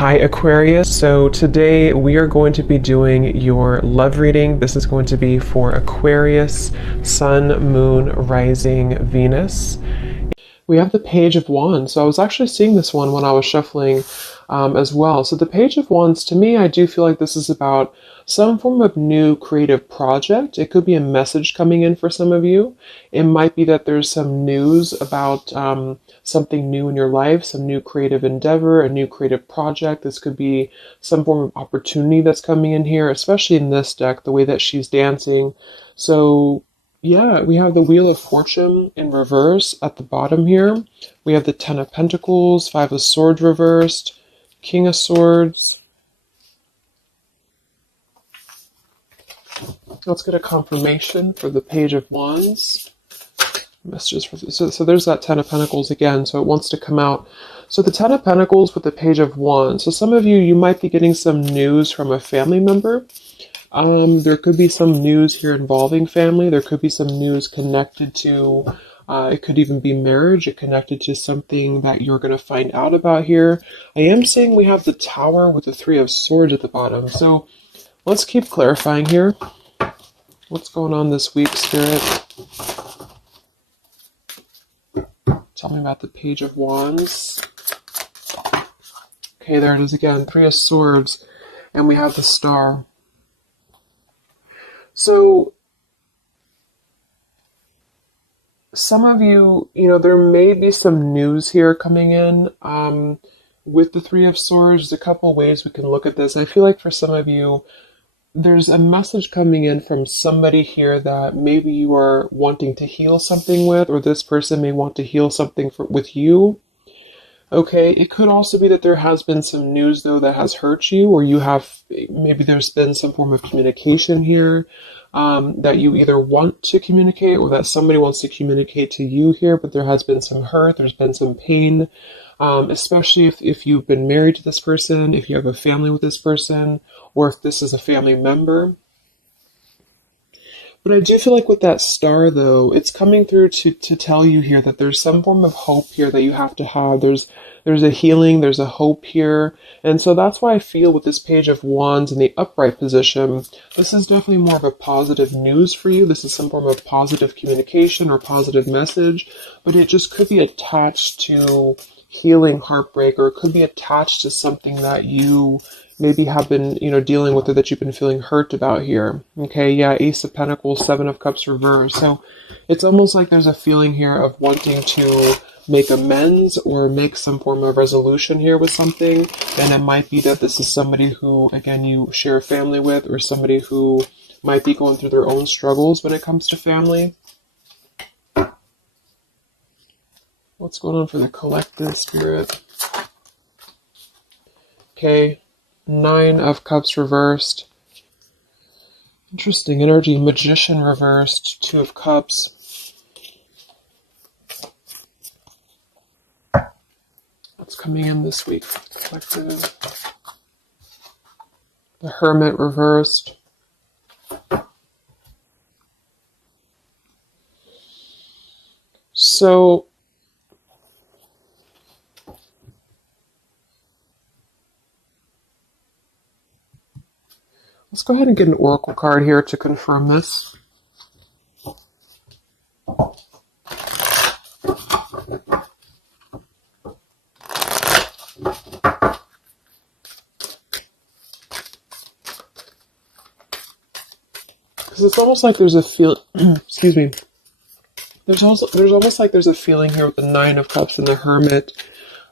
Hi Aquarius, so today we are going to be doing your love reading. This is going to be for Aquarius, Sun, Moon, Rising, Venus. We have the Page of Wands. So I was actually seeing this one when I was shuffling as well. So the Page of Wands, to me, I do feel like this is about some form of new creative project. It could be a message coming in for some of you. It might be that there's some news about something new in your life, some new creative endeavor, a new creative project. This could be some form of opportunity that's coming in here, especially in this deck, the way that she's dancing. So yeah, we have the Wheel of Fortune in reverse at the bottom here. We have the Ten of Pentacles, Five of Swords reversed, King of Swords. Let's get a confirmation for the Page of Wands. Messages for so there's that Ten of Pentacles again, so it wants to come out. So the Ten of Pentacles with the Page of Wands. So some of you might be getting some news from a family member. There could be some news here involving family. There could be some news connected to, it could even be marriage, it connected to something that you're going to find out about here. I am saying we have the Tower with the Three of Swords at the bottom. So let's keep clarifying here. What's going on this week, Spirit? Tell me about the Page of Wands. Okay, there it is again. Three of Swords. And we have the Star. So, some of you, there may be some news here coming in with the Three of Swords. There's a couple ways we can look at this. I feel like for some of you, there's a message coming in from somebody here that maybe you are wanting to heal something with, or this person may want to heal something with you. Okay, it could also be that there has been some news, though, that has hurt you, or maybe there's been some form of communication here that you either want to communicate or that somebody wants to communicate to you here, but there has been some hurt, there's been some pain, especially if you've been married to this person, if you have a family with this person, or if this is a family member. But I do feel like with that Star, though, it's coming through to tell you here that there's some form of hope here that you have to have. There's a healing, there's a hope here. And so that's why I feel with this Page of Wands in the upright position, this is definitely more of a positive news for you. This is some form of positive communication or positive message, but it just could be attached to healing heartbreak, or it could be attached to something that you maybe have been, dealing with, or that you've been feeling hurt about here. Okay, yeah, Ace of Pentacles, Seven of Cups reversed. So it's almost like there's a feeling here of wanting to make amends or make some form of resolution here with something. And it might be that this is somebody who, again, you share a family with, or somebody who might be going through their own struggles when it comes to family. What's going on for the collective, Spirit? Okay. Nine of Cups reversed. Interesting energy. Magician reversed. Two of Cups. What's coming in this week for the collective? The Hermit reversed. So let's go ahead and get an oracle card here to confirm this. Because it's almost like there's a excuse me. There's almost like there's a feeling here with the Nine of Cups and the Hermit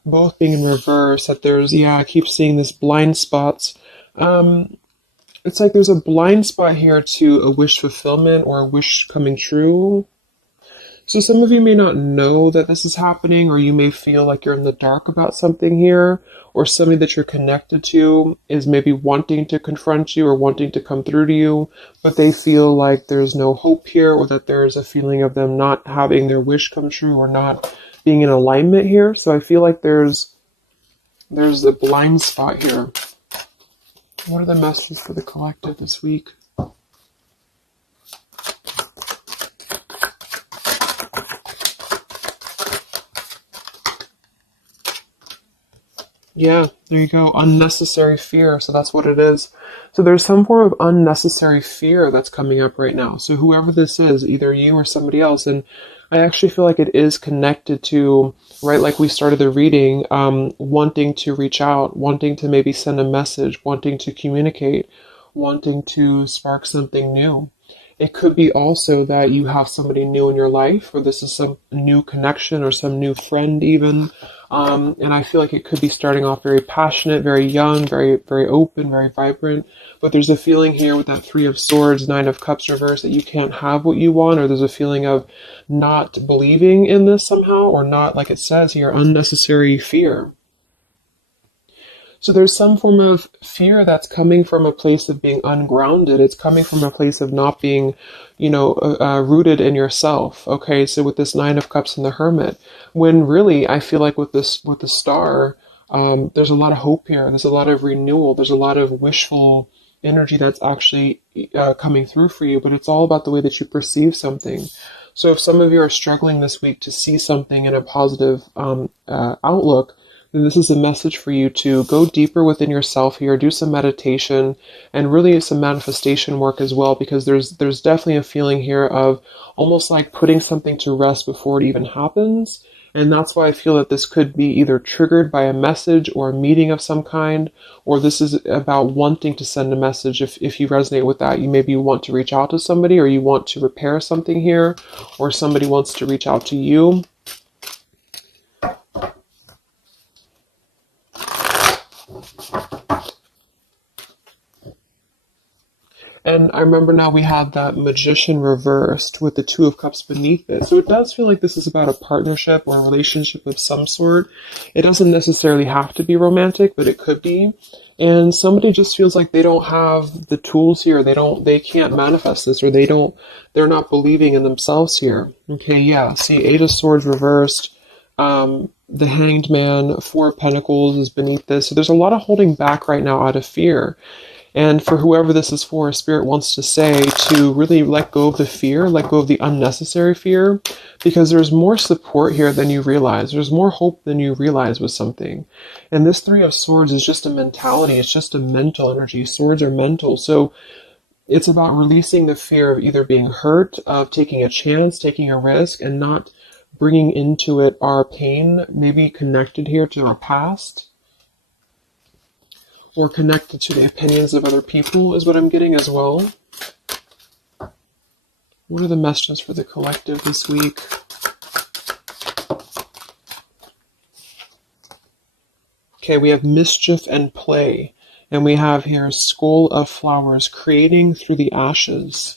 both being in reverse, that there's, I keep seeing this blind spots. It's like there's a blind spot here to a wish fulfillment or a wish coming true. So some of you may not know that this is happening, or you may feel like you're in the dark about something here, or somebody that you're connected to is maybe wanting to confront you or wanting to come through to you, but they feel like there's no hope here, or that there's a feeling of them not having their wish come true or not being in alignment here. So I feel like there's a blind spot here. What are the messages for the collective this week? Yeah, there you go. Unnecessary fear. So that's what it is. So there's some form of unnecessary fear that's coming up right now. So whoever this is, either you or somebody else, and I actually feel like it is connected to, right, like we started the reading, wanting to reach out, wanting to maybe send a message, wanting to communicate, wanting to spark something new. It could be also that you have somebody new in your life, or this is some new connection or some new friend even. And I feel like it could be starting off very passionate, very young, very, very open, very vibrant. But there's a feeling here with that Three of Swords, Nine of Cups reverse that you can't have what you want, or there's a feeling of not believing in this somehow, or not, like it says here, unnecessary fear. So there's some form of fear that's coming from a place of being ungrounded. It's coming from a place of not being, rooted in yourself. Okay, so with this Nine of Cups and the Hermit, when really I feel like with the Star, there's a lot of hope here. There's a lot of renewal. There's a lot of wishful energy that's actually coming through for you. But it's all about the way that you perceive something. So if some of you are struggling this week to see something in a positive outlook, then this is a message for you to go deeper within yourself here, do some meditation, and really some manifestation work as well, because there's definitely a feeling here of almost like putting something to rest before it even happens. And that's why I feel that this could be either triggered by a message or a meeting of some kind, or this is about wanting to send a message. If you resonate with that, you maybe want to reach out to somebody, or you want to repair something here, or somebody wants to reach out to you. And I remember now we have that Magician reversed with the Two of Cups beneath it. So it does feel like this is about a partnership or a relationship of some sort. It doesn't necessarily have to be romantic, but it could be. And somebody just feels like they don't have the tools here. They can't manifest this, or they're not believing in themselves here. Okay, yeah. See, Eight of Swords reversed. The Hanged Man, Four of Pentacles is beneath this. So there's a lot of holding back right now out of fear. And for whoever this is for, Spirit wants to say to really let go of the fear, let go of the unnecessary fear, because there's more support here than you realize. There's more hope than you realize with something. And this Three of Swords is just a mentality. It's just a mental energy. Swords are mental. So it's about releasing the fear of either being hurt, of taking a chance, taking a risk, and not bringing into it our pain, maybe connected here to our past, or connected to the opinions of other people is what I'm getting as well. What are the messages for the collective this week? Okay, we have mischief and play. And we have here Skull of Flowers, creating through the ashes.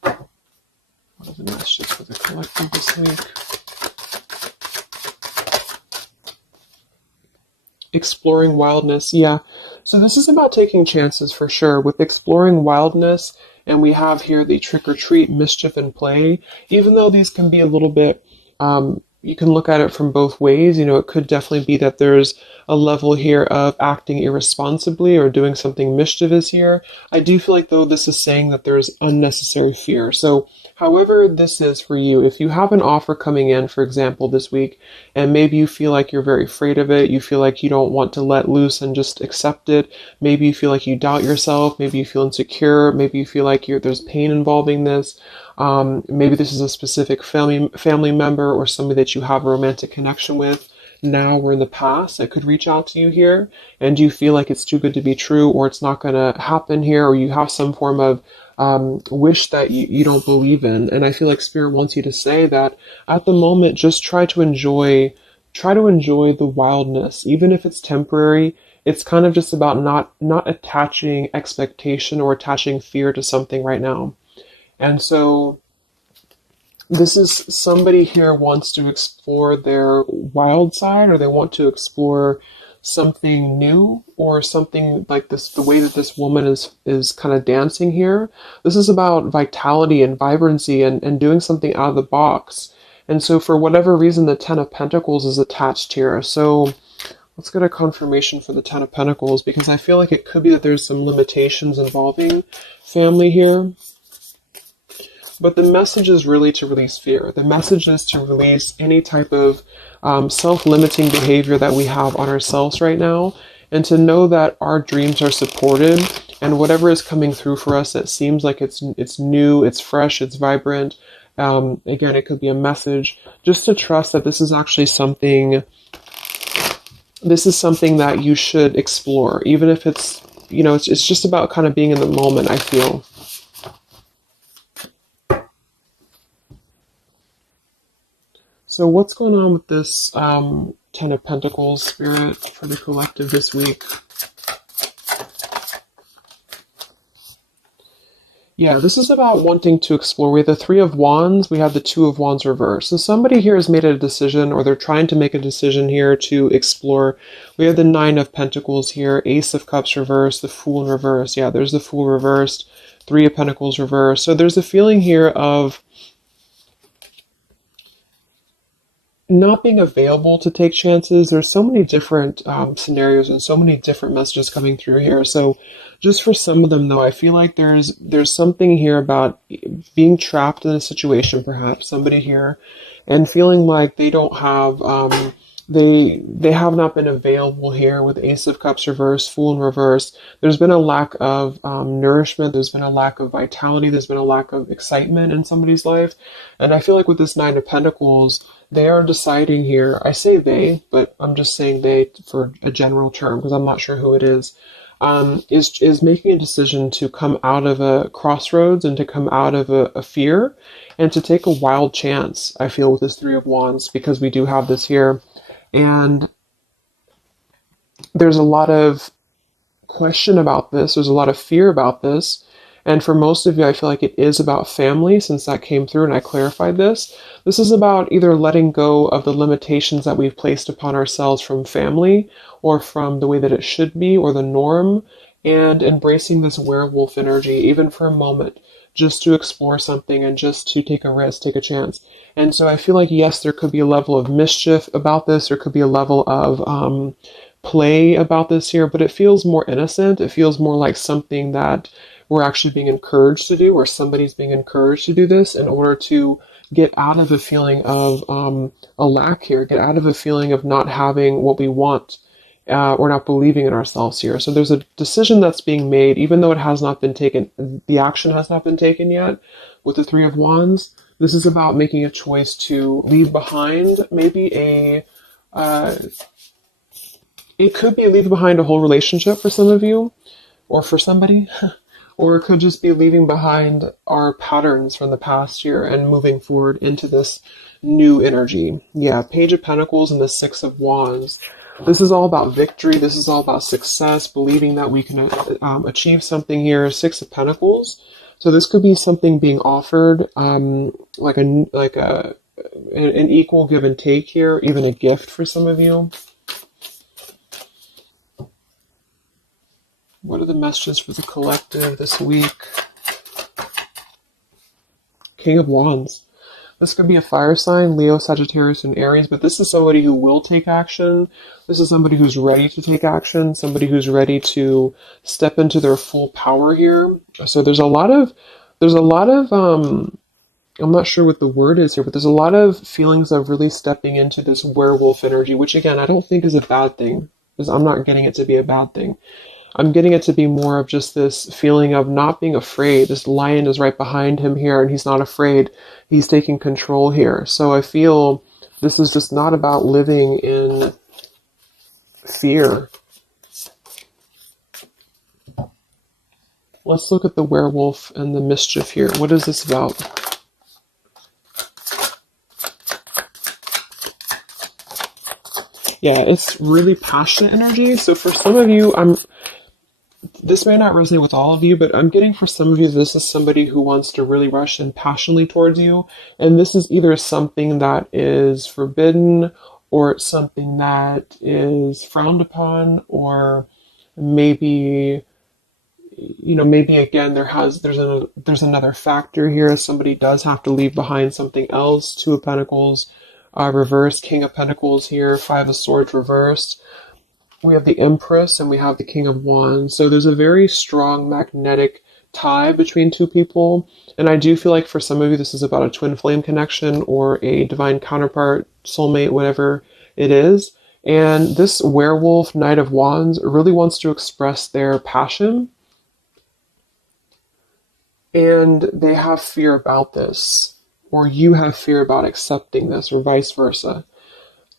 What are the messages for the collective this week? Exploring wildness, yeah. So this is about taking chances for sure. With exploring wildness, and we have here the trick or treat, mischief and play. Even though these can be a little bit, you can look at it from both ways. It could definitely be that there's a level here of acting irresponsibly or doing something mischievous here. I do feel like, though, this is saying that there's unnecessary fear. So however this is for you, if you have an offer coming in, for example, this week, and maybe you feel like you're very afraid of it, you feel like you don't want to let loose and just accept it, maybe you feel like you doubt yourself, maybe you feel insecure, maybe you feel like there's pain involving this, maybe this is a specific family member or somebody that you have a romantic connection with now or in the past that could reach out to you here, and you feel like it's too good to be true, or it's not going to happen here, or you have some form of wish that you don't believe in. And I feel like Spirit wants you to say that at the moment, just try to enjoy the wildness, even if it's temporary. It's kind of just about not attaching expectation or attaching fear to something right now. And so this is somebody here wants to explore their wild side, or they want to explore something new, or something like this, the way that this woman is kind of dancing here. This is about vitality and vibrancy and doing something out of the box. And so for whatever reason, the Ten of Pentacles is attached here. So let's get a confirmation for the Ten of Pentacles, because I feel like it could be that there's some limitations involving family here. But the message is really to release fear. The message is to release any type of self-limiting behavior that we have on ourselves right now, and to know that our dreams are supported, and whatever is coming through for us that seems like it's new, it's fresh, it's vibrant. Again, it could be a message. Just to trust that this is actually something. This is something that you should explore, even if it's, you know, it's just about kind of being in the moment, I feel. So what's going on with this Ten of Pentacles spirit for the collective this week? Yeah, this is about wanting to explore. We have the Three of Wands, we have the Two of Wands reversed. So somebody here has made a decision, or they're trying to make a decision here to explore. We have the Nine of Pentacles here, Ace of Cups reversed, the Fool in reverse. Yeah, there's the Fool reversed, Three of Pentacles reversed. So there's a feeling here of not being available to take chances. There's so many different scenarios and so many different messages coming through here. So just for some of them, though, I feel like there's something here about being trapped in a situation, perhaps somebody here, and feeling like they don't have they have not been available here with Ace of Cups reverse, Fool in reverse. There's been a lack of nourishment. There's been a lack of vitality. There's been a lack of excitement in somebody's life. And I feel like with this Nine of Pentacles, they are deciding here. I say they, but I'm just saying they for a general term because I'm not sure who it is. Is making a decision to come out of a crossroads and to come out of a fear and to take a wild chance, I feel, with this Three of Wands, because we do have this here. And there's a lot of question about this. There's a lot of fear about this. And for most of you, I feel like it is about family, since that came through and I clarified this. This is about either letting go of the limitations that we've placed upon ourselves from family, or from the way that it should be, or the norm, and embracing this werewolf energy, even for a moment, just to explore something and just to take a risk, take a chance. And so I feel like, yes, there could be a level of mischief about this. There could be a level of play about this here, but it feels more innocent. It feels more like something that we're actually being encouraged to do, or somebody's being encouraged to do this in order to get out of a feeling of a lack here, get out of a feeling of not having what we want, or not believing in ourselves here. So there's a decision that's being made, even though it has not been taken, the action has not been taken yet with the Three of Wands. This is about making a choice to leave behind maybe it could be leaving behind a whole relationship for some of you, or for somebody. Or it could just be leaving behind our patterns from the past year and moving forward into this new energy. Yeah, Page of Pentacles and the Six of Wands. This is all about victory. This is all about success, believing that we can achieve something here. Six of Pentacles. So this could be something being offered, like an equal give and take here, even a gift for some of you. What are the messages for the collective this week? King of Wands. This could be a fire sign, Leo, Sagittarius, and Aries, but this is somebody who will take action. This is somebody who's ready to take action, somebody who's ready to step into their full power here. So there's a lot of, I'm not sure what the word is here, but there's a lot of feelings of really stepping into this werewolf energy, which again, I don't think is a bad thing, because I'm not getting it to be a bad thing. I'm getting it to be more of just this feeling of not being afraid. This lion is right behind him here, and he's not afraid. He's taking control here. So I feel this is just not about living in fear. Let's look at the werewolf and the mischief here. What is this about? Yeah, it's really passionate energy. So for some of you, this may not resonate with all of you, but I'm getting for some of you, this is somebody who wants to really rush in passionately towards you. And this is either something that is forbidden, or it's something that is frowned upon, or maybe, you know, maybe again, there's another factor here. Somebody does have to leave behind something else. Two of Pentacles reversed, King of Pentacles here, Five of Swords reversed. We have the Empress and we have the King of Wands. So there's a very strong magnetic tie between two people. And I do feel like for some of you, this is about a twin flame connection or a divine counterpart, soulmate, whatever it is. And this werewolf, Knight of Wands, really wants to express their passion. And they have fear about this, or you have fear about accepting this, or vice versa.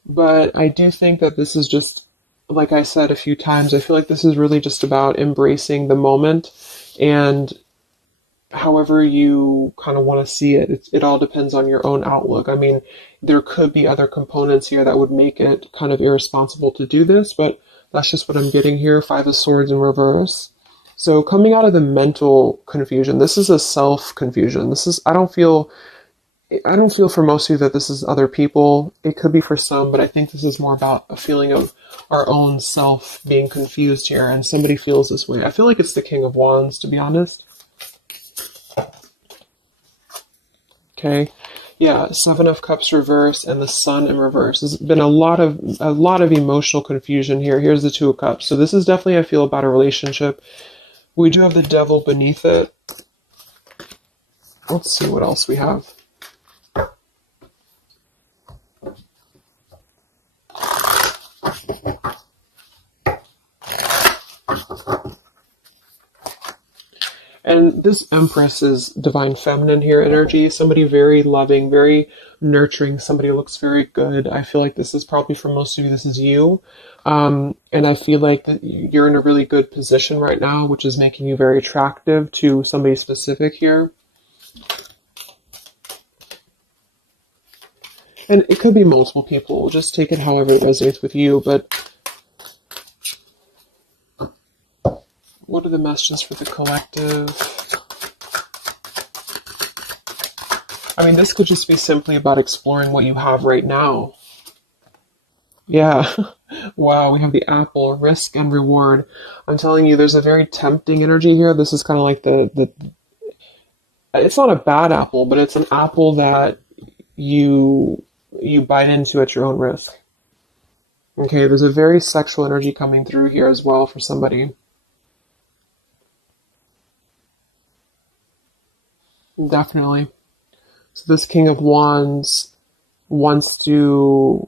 But I do think that this is just, like I said a few times, I feel like this is really just about embracing the moment, and however you kind of want to see it, it all depends on your own outlook. I mean, there could be other components here that would make it kind of irresponsible to do this, but that's just what I'm getting here. Five of Swords in reverse. So coming out of the mental confusion, this is a self-confusion. This is, I don't feel for most of you that this is other people. It could be for some, but I think this is more about a feeling of our own self being confused here, and somebody feels this way. I feel like it's the King of Wands, to be honest. Okay. Yeah, Seven of Cups reverse and the Sun in reverse. There's been a lot of emotional confusion here. Here's the Two of Cups. So this is definitely, I feel, about a relationship. We do have the Devil beneath it. Let's see what else we have. And this Empress is divine feminine here energy. Somebody very loving, very nurturing. Somebody who looks very good. I feel like this is probably for most of you, this is you. And I feel like that you're in a really good position right now, which is making you very attractive to somebody specific here. And it could be multiple people. We'll just take it however it resonates with you. But what are the messages for the collective? I mean, this could just be simply about exploring what you have right now. Yeah. Wow, we have the apple, risk and reward. I'm telling you, there's a very tempting energy here. This is kind of like it's not a bad apple, but it's an apple that you bite into at your own risk. Okay, there's a very sexual energy coming through here as well for somebody. Definitely. So this King of Wands wants to,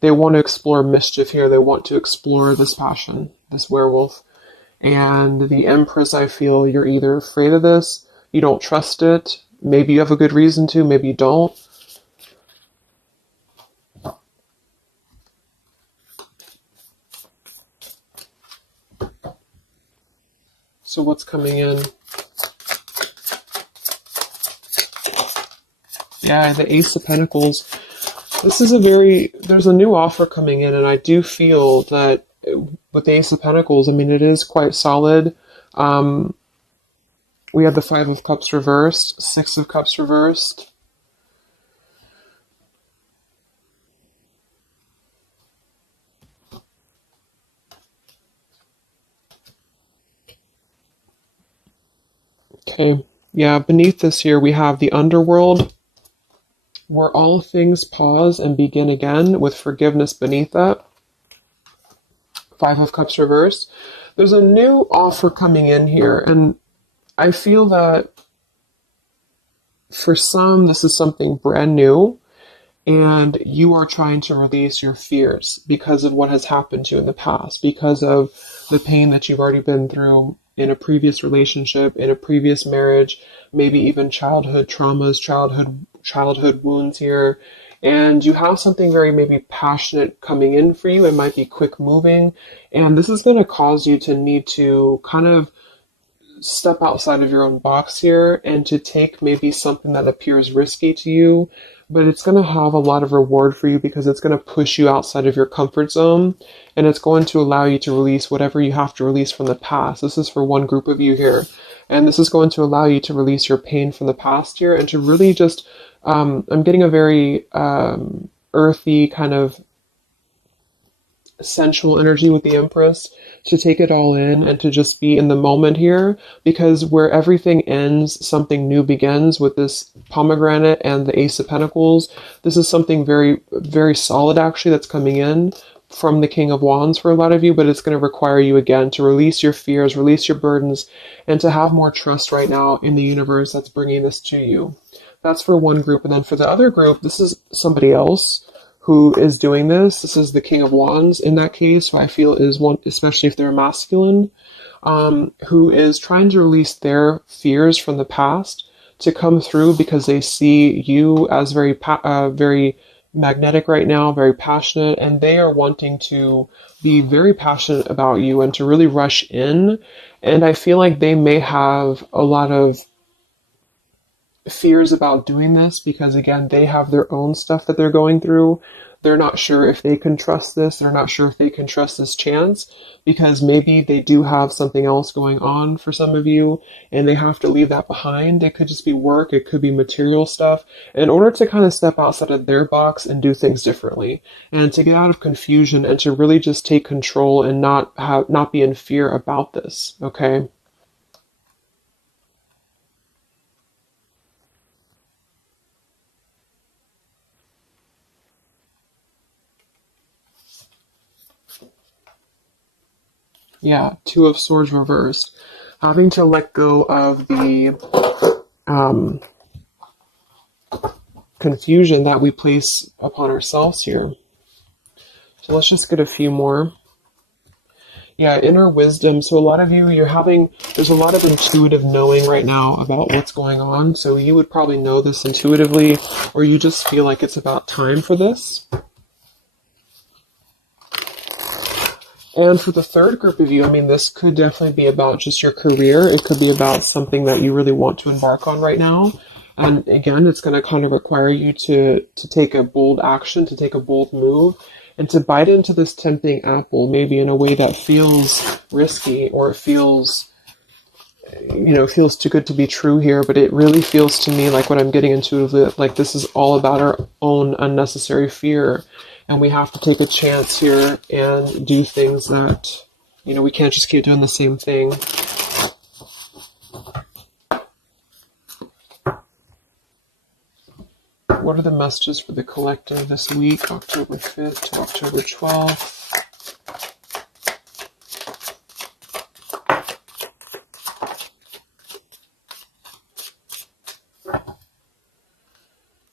they want to explore mischief here. They want to explore this passion, this werewolf. And the Empress, I feel you're either afraid of this, you don't trust it, maybe you have a good reason to, maybe you don't. So what's coming in? Yeah, the Ace of Pentacles. This is there's a new offer coming in, and I do feel that with the Ace of Pentacles, I mean, it is quite solid. We have the Five of Cups reversed, Six of Cups reversed. Okay, yeah, beneath this here, we have the Underworld, where all things pause and begin again, with forgiveness beneath that. Five of Cups reversed. There's a new offer coming in here, and I feel that for some, this is something brand new, and you are trying to release your fears because of what has happened to you in the past, because of the pain that you've already been through in a previous relationship, in a previous marriage, maybe even childhood traumas, childhood wounds here. And you have something very maybe passionate coming in for you. It might be quick moving. And this is going to cause you to need to kind of step outside of your own box here and to take maybe something that appears risky to you, but it's going to have a lot of reward for you because it's going to push you outside of your comfort zone, and it's going to allow you to release whatever you have to release from the past. This is for one group of you here, and this is going to allow you to release your pain from the past here and to really just, I'm getting a very earthy kind of sensual energy with the Empress, to take it all in and to just be in the moment here, because where everything ends, something new begins with this pomegranate and the Ace of Pentacles. This is something very, very solid actually that's coming in, from the King of Wands for a lot of you, but it's going to require you again to release your fears, release your burdens, and to have more trust right now in the universe that's bringing this to you. That's for one group. And then for the other group, this is somebody else who is doing this. This is the King of Wands in that case, who I feel is one, especially if they're masculine, who is trying to release their fears from the past to come through because they see you as very magnetic right now, very passionate, and they are wanting to be very passionate about you and to really rush in. And I feel like they may have a lot of fears about doing this because, again, they have their own stuff that they're going through. They're not sure if they can trust this. They're not sure if they can trust this chance because maybe they do have something else going on for some of you and they have to leave that behind. It could just be work. It could be material stuff in order to kind of step outside of their box and do things differently and to get out of confusion and to really just take control and not be in fear about this. Okay. Yeah, Two of Swords reversed. Having to let go of the confusion that we place upon ourselves here. So let's just get a few more. Yeah, inner wisdom. So a lot of you, there's a lot of intuitive knowing right now about what's going on. So you would probably know this intuitively, or you just feel like it's about time for this. And for the third group of you, I mean, this could definitely be about just your career. It could be about something that you really want to embark on right now. And again, it's going to kind of require you to take a bold action, to take a bold move, and to bite into this tempting apple, maybe in a way that feels risky or it feels too good to be true here. But it really feels to me like what I'm getting intuitively, like this is all about our own unnecessary fear. And we have to take a chance here and do things that, we can't just keep doing the same thing. What are the messages for the collective this week, October 5th to October 12th?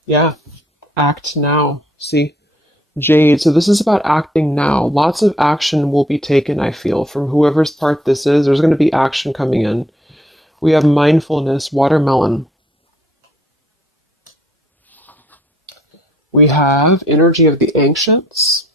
Yeah, act now. See? Jade, so this is about acting now. Lots of action will be taken, I feel, from whoever's part this is. There's going to be action coming in. We have mindfulness, watermelon. We have energy of the ancients.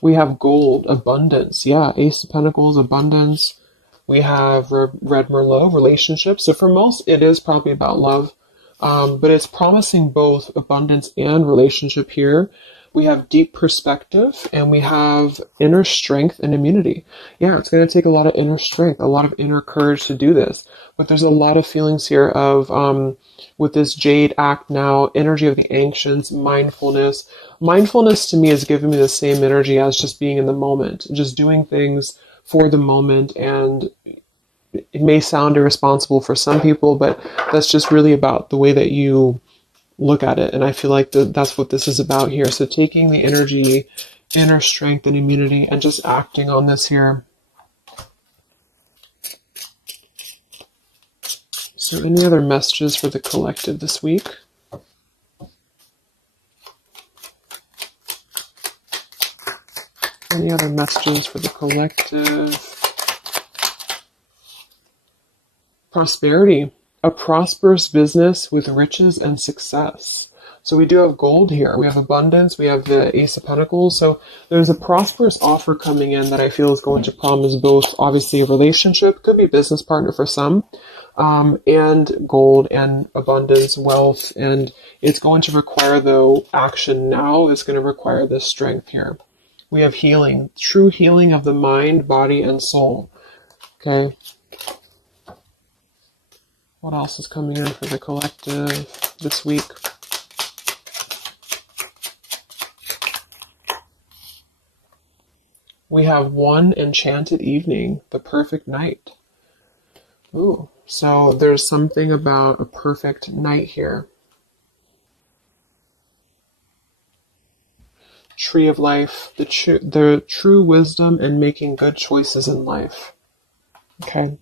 We have gold, abundance. Yeah, Ace of Pentacles, abundance. We have Red Merlot, relationships. So for most, it is probably about love. But it's promising both abundance and relationship here. We have deep perspective and we have inner strength and immunity. Yeah, it's going to take a lot of inner strength, a lot of inner courage to do this. But there's a lot of feelings here of, with this Jade, act now, energy of the ancients, mindfulness. Mindfulness to me is giving me the same energy as just being in the moment, just doing things for the moment. And it may sound irresponsible for some people, but that's just really about the way that you look at it. And I feel like that's what this is about here. So taking the energy, inner strength and immunity, and just acting on this here. So any other messages for the collective this week? Any other messages for the collective? Prosperity, a prosperous business with riches and success. So we do have gold here. We have abundance. We have the Ace of Pentacles. So there's a prosperous offer coming in that I feel is going to promise both, obviously, a relationship, could be a business partner for some, and gold and abundance, wealth. And it's going to require, though, action now. It's going to require this strength here. We have healing, true healing of the mind, body, and soul. Okay. What else is coming in for the collective this week? We have one enchanted evening, the perfect night. Ooh, so there's something about a perfect night here. tree of life, the true wisdom and making good choices in life. Okay.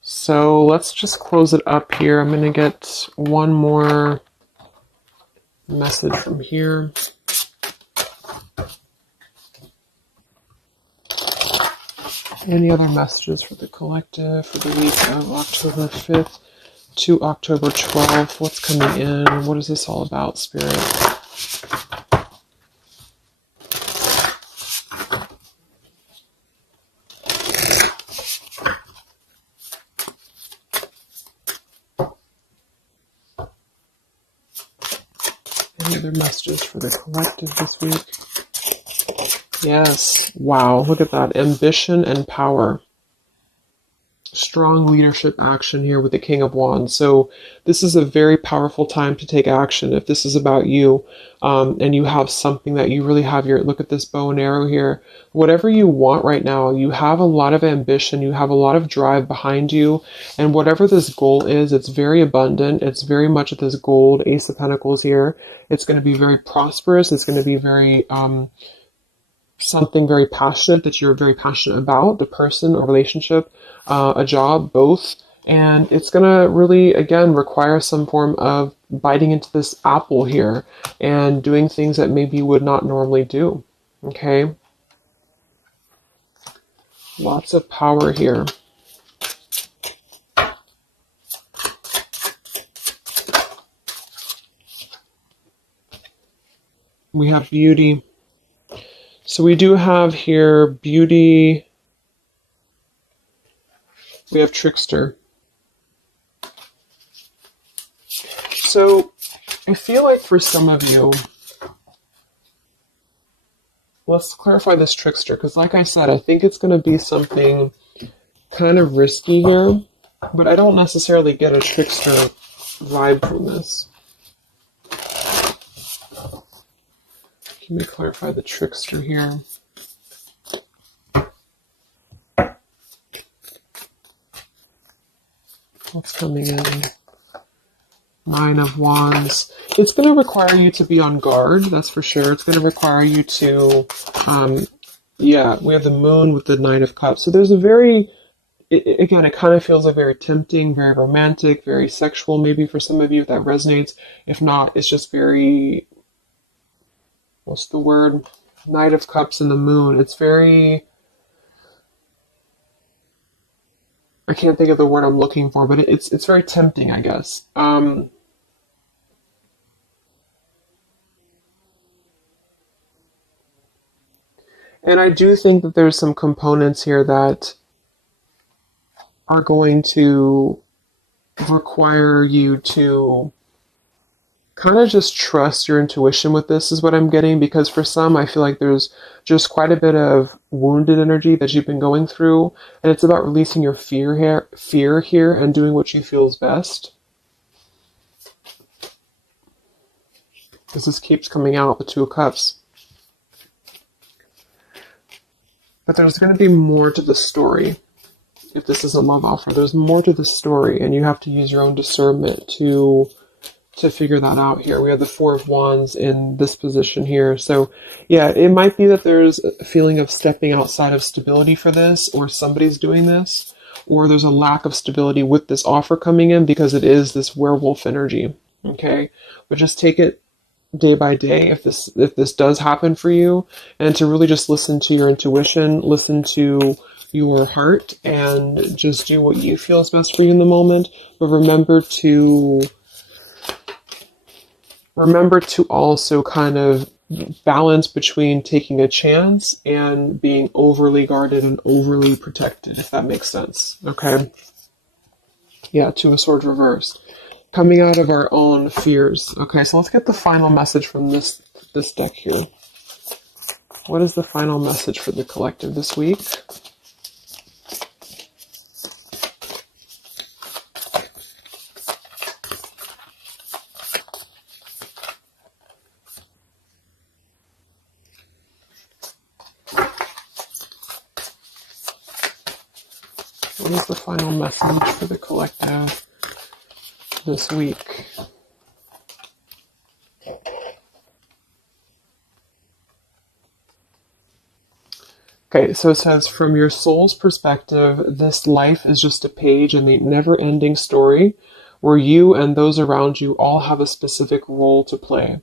So let's just close it up here. I'm going to get one more message from here. Any other messages for the collective for the week of October 5th to October 12th? What's coming in? What is this all about, Spirit? Any other messages for the collective this week? Yes. Wow, look at that. Ambition and power. Strong leadership action here with the King of Wands. So this is a very powerful time to take action. If this is about you, and you have something that you really have your, look at this bow and arrow here. Whatever you want right now, you have a lot of ambition, you have a lot of drive behind you, and whatever this goal is, it's very abundant. It's very much at this gold, Ace of Pentacles here. It's going to be very prosperous. It's going to be very, something very passionate that you're very passionate about, the person, a relationship, a job, both. And it's going to really, again, require some form of biting into this apple here and doing things that maybe you would not normally do. Okay? Lots of power here. We have beauty. So we do have here beauty. We have trickster. So I feel like for some of you, let's clarify this trickster, because like I said, I think it's going to be something kind of risky here, but I don't necessarily get a trickster vibe from this. Can we clarify the trickster here? What's coming in? Nine of Wands. It's going to require you to be on guard, that's for sure. It's going to require you to, yeah, we have the Moon with the Nine of Cups. So there's a very, again, it kind of feels like very tempting, very romantic, very sexual, maybe for some of you if that resonates. If not, it's just very, what's the word? Knight of Cups and the Moon. It's very, I can't think of the word I'm looking for, but it's very tempting, I guess. And I do think that there's some components here that are going to require you to kind of just trust your intuition with this, is what I'm getting, because for some, I feel like there's just quite a bit of wounded energy that you've been going through, and it's about releasing your fear here and doing what you feel is best. Because this keeps coming out, the Two of Cups. But there's going to be more to the story. If this is a love offer, there's more to the story, and you have to use your own discernment to figure that out here. We have the Four of Wands in this position here. So yeah, it might be that there's a feeling of stepping outside of stability for this, or somebody's doing this, or there's a lack of stability with this offer coming in because it is this werewolf energy. Okay? But just take it day by day if this does happen for you, and to really just listen to your intuition, listen to your heart, and just do what you feel is best for you in the moment. But remember to also kind of balance between taking a chance and being overly guarded and overly protected, if that makes sense. Okay? Yeah, Two of Swords reversed. Coming out of our own fears. Okay, so let's get the final message from this deck here. What is the final message for the collective this week? What is the final message for the collective this week. Okay, so it says, from your soul's perspective, this life is just a page in the never-ending story where you and those around you all have a specific role to play.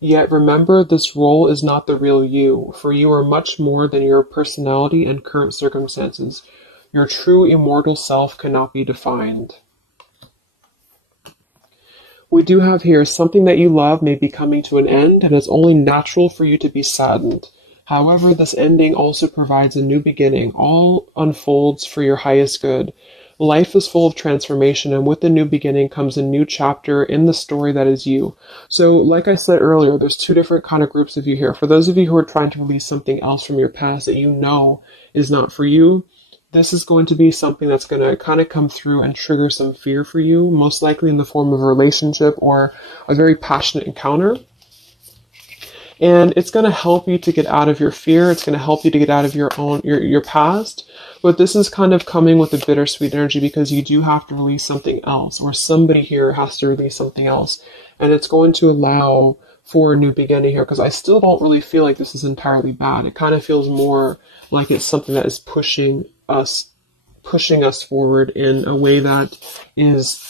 Yet remember, this role is not the real you, for you are much more than your personality and current circumstances. Your true immortal self cannot be defined. We do have here, something that you love may be coming to an end, and it's only natural for you to be saddened. However, this ending also provides a new beginning. All unfolds for your highest good. Life is full of transformation, and with the new beginning comes a new chapter in the story that is you. So, like I said earlier, there's two different kind of groups of you here. For those of you who are trying to release something else from your past that you know is not for you, this is going to be something that's going to kind of come through and trigger some fear for you, most likely in the form of a relationship or a very passionate encounter. And it's going to help you to get out of your fear. It's going to help you to get out of your past. But this is kind of coming with a bittersweet energy because you do have to release something else, or somebody here has to release something else. And it's going to allow for a new beginning here, because I still don't really feel like this is entirely bad. It kind of feels more like it's something that is pushing us forward in a way that is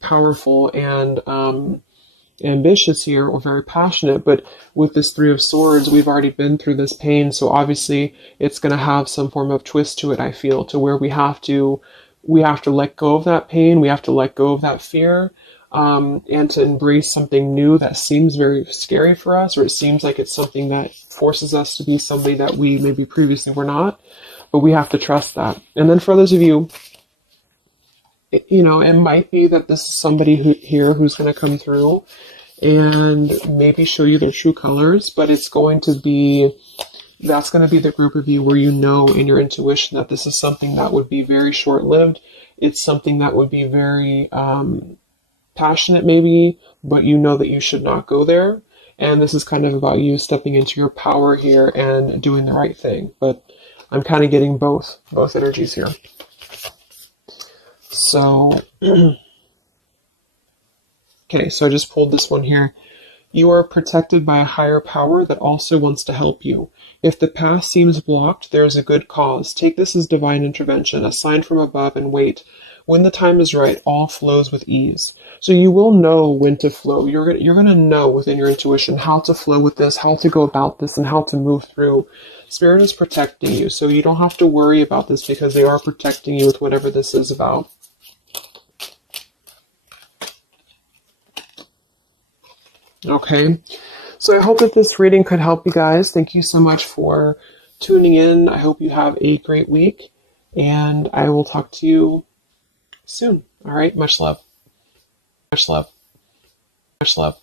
powerful and ambitious here, or very passionate. But with this Three of Swords, we've already been through this pain, so obviously it's going to have some form of twist to it, I feel, to where we have to let go of that pain, we have to let go of that fear, and to embrace something new that seems very scary for us, or it seems like it's something that forces us to be somebody that we maybe previously were not, but we have to trust that. And then for those of you, it might be that this is somebody who's going to come through and maybe show you their true colors, but that's going to be the group of you where you know in your intuition that this is something that would be very short-lived. It's something that would be very passionate maybe, but you know that you should not go there. And this is kind of about you stepping into your power here and doing the right thing. But I'm kind of getting both energies here. So, okay, so I just pulled this one here. You are protected by a higher power that also wants to help you. If the path seems blocked, there is a good cause. Take this as divine intervention, a sign from above, and wait. When the time is right, all flows with ease. So you will know when to flow. You're going to know within your intuition how to flow with this, how to go about this, and how to move through. Spirit is protecting you, so you don't have to worry about this because they are protecting you with whatever this is about. Okay, so I hope that this reading could help you guys. Thank you so much for tuning in. I hope you have a great week, and I will talk to you soon. All right, much love. Much love. Much love.